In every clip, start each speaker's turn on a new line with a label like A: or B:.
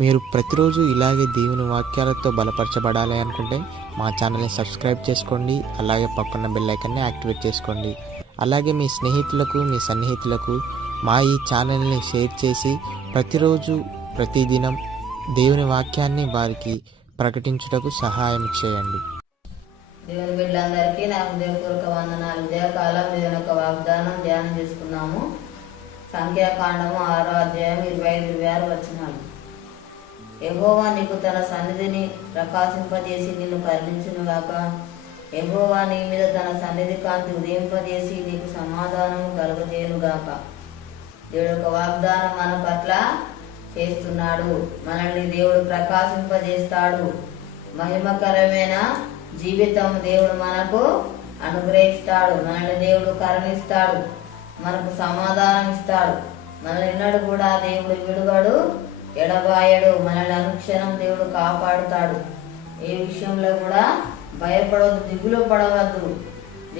A: మీరు ప్రతిరోజు ఇలాగే దేవుని వాక్యాలతో బలపరచబడాలి అనుకుంటే మా ఛానల్ని సబ్స్క్రైబ్ చేసుకోండి అలాగే పక్కన బెల్ ఐకాన్ని యాక్టివేట్ చేసుకోండి. అలాగే మీ స్నేహితులకు మీ సన్నిహితులకు మా ఈ ఛానల్ని షేర్ చేసి ప్రతిరోజు ప్రతిదినం దేవుని వాక్యాన్ని వారికి ప్రకటించుటకు సహాయం చేయండి.
B: దేవుని బిడ్డలందరికీ నా హృదయపూర్వక వందనాలు. ఉదయకాలం దేవుని యొక్క వాగ్దానం ధ్యానం చేసుకున్నాము. సంఖ్యాకాండము ఆరో అధ్యాయం ఇరవై ఐదు ఇరవై వచ్చిన ఎహోవా నీకు తన సన్నిధిని ప్రకాశింపజేసి నిన్ను కరుణించునుగాక ఎహోవా నీ మీద తన సన్నిధి కాంతి ఉదయింపజేసి నీకు సమాధానం కలుగజేయునుగాక. దేవుడు యొక్క వాగ్దానం మన పట్ల చేస్తున్నాడు. మనల్ని దేవుడు ప్రకాశింపజేస్తాడు. మహిమకరమైన జీవితం దేవుడు మనకు అనుగ్రహిస్తాడు. మనల్ని దేవుడు కరుణిస్తాడు. మనకు సమాధానం ఇస్తాడు. మనల్ని ఎన్నడు కూడా దేవుడు విడుగడు ఎడబాయడు మనల్ని అనుక్షణం దేవుడు కాపాడుతాడు. ఏ విషయంలో కూడా భయపడవద్దు దిగులు పడవద్దు.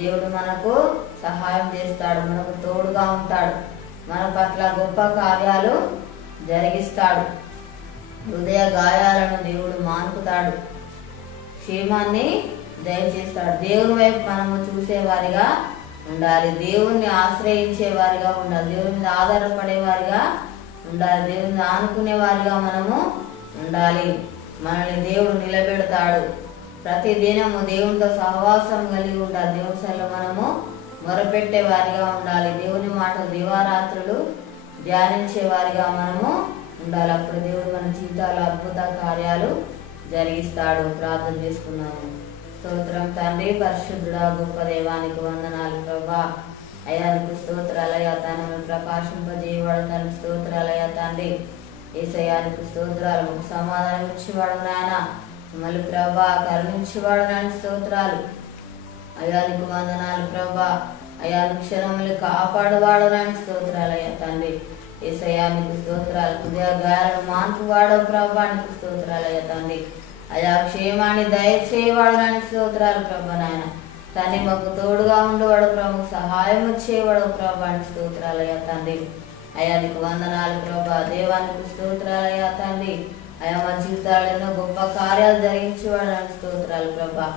B: దేవుడు మనకు సహాయం చేస్తాడు మనకు తోడుగా ఉంటాడు మన పట్ల గొప్ప కార్యాలు జరిగిస్తాడు. హృదయ గాయాలను దేవుడు మానుకుతాడు. క్షేమాన్ని దయచేస్తాడు. దేవుని వైపు మనము చూసేవారిగా ఉండాలి. దేవుణ్ణి ఆశ్రయించే వారిగా ఉండాలి. దేవుని మీద ఆధారపడే వారిగా ఉండాలి. దేవుని ఆనుకునే వారిగా మనము ఉండాలి. మనల్ని దేవుడు నిలబెడతాడు. ప్రతి దినము దేవునితో సహవాసం కలిగి ఉండాలి. దేవుని మనము మొరపెట్టే వారిగా ఉండాలి. దేవుని మాట దివారాత్రులు ధ్యానించే వారిగా మనము ఉండాలి. అప్పుడు దేవుడు మన జీవితాలు అద్భుత కార్యాలు జరిగిస్తాడు. ప్రార్థన చేసుకున్నాము. స్తోత్రం తండ్రి పరిశుద్ధుడా గొప్ప దేవానికి వందనాలు ప్రభా. అయానికి స్తోత్రాలయ తాను ప్రకాశింపజేయవాడు తన స్తోత్రాలయ తండ్రి. ఏసయానికి స్తోత్రాలు. సమాధానం ఇచ్చేవాడు నాయన. మళ్ళీ ప్రభా కరుణించేవాడు నాయన స్తోత్రాలు. అయానికి వందనాలు ప్రభా. అయాను క్షణములు కాపాడువాడు నాయన స్తోత్రాలయ తండ్రి. ఏసయానికి స్తోత్రాలు. హృదయ గాయాలను మాన్పువాడు ప్రభానికి స్తోత్రాలయ తండ్రి. అయా క్షేమాన్ని దయచేయవాడు నాయన స్తోత్రాలు ప్రభ నాయన. తండ్రి మాకు తోడుగా ఉండేవాడు ప్రభు సహాయం వచ్చేవాడు ప్రభాని స్తోత్రాలయ్యా తండ్రి. అయా నీకు వందనాలు ప్రభా దేవానికి స్తోత్రాలయ్యా తండ్రి. అయా మా జీవితాలు గొప్ప కార్యాలు జరిగించేవాడు నాయన స్తోత్రాలు ప్రభా.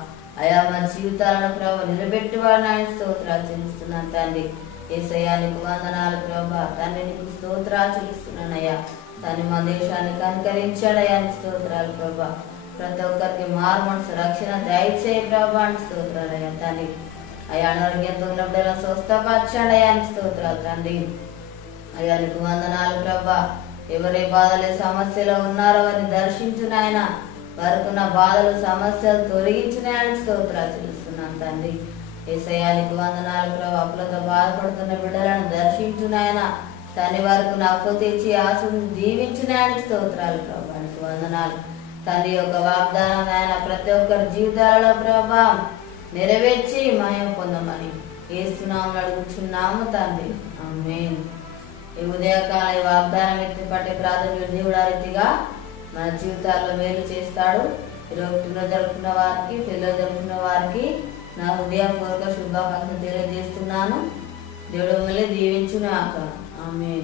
B: అయా మా జీవితాలను ప్రభా నిలబెట్టేవాడు నాయన స్తోత్రాలు చెల్లిస్తున్నాను తండ్రి. ఏసయానికి వందనాలు ప్రభా తండ్రి నీకు స్తోత్రాలు చెల్లిస్తున్నానయ్యా. తండ్రి మా దేశాన్ని కనుకరించాడయ్యా స్తోత్రాలు ప్రభా. ప్రతి ఒక్కరికి మారు మనసు రక్షణ దయచేయ ప్రభా అని స్తోత్రాలు తండ్రి. అయ్యా అనారోగ్యంతో ఉన్న బిడ్డలను స్వస్థపరచాడయ్యా అని స్తోత్రాలు తండ్రి. అయ్యా నీకు వందనాలు ప్రభా. ఎవరే బాధలు సమస్యలో ఉన్నారో వారిని దర్శించు నాయన. వారికున్న బాధలు సమస్యలు తొలగించినాయని స్తోత్రాలు చెల్లిస్తున్నాను తండ్రి. ఏసయానికి వందనాలు ప్రభా. అప్పులతో బాధపడుతున్న బిడ్డలను దర్శించు నాయన. వరకు నప్పు తెచ్చి ఆశను జీవించినాయని స్తోత్రాలు ప్రభా. నీకు వందనాలు. తండ్రి యొక్క వాగ్దానం ఆయన ప్రతి ఒక్కరి జీవితాలలో ప్రభా నెరవేర్చి మాయం పొందమని ఏస్తున్నాము అడుగుచున్నాము తండ్రి. ఆమేన్. ఈ ఉదయకాల ఈ వాగ్దానం ఎత్తి పట్టే ప్రాధాన్యత దేవుడు ఆ రీతిగా మన జీవితాల్లో మేలు చేస్తాడు. ఈరోజు పిల్లలు జరుపుకున్న వారికి పిల్లలు జరుపుకున్న వారికి నా హృదయపూర్వక శుభాకాంక్షలు తెలియజేస్తున్నాను. దేవుడు మళ్ళీ దీవించును ఆక ఆమె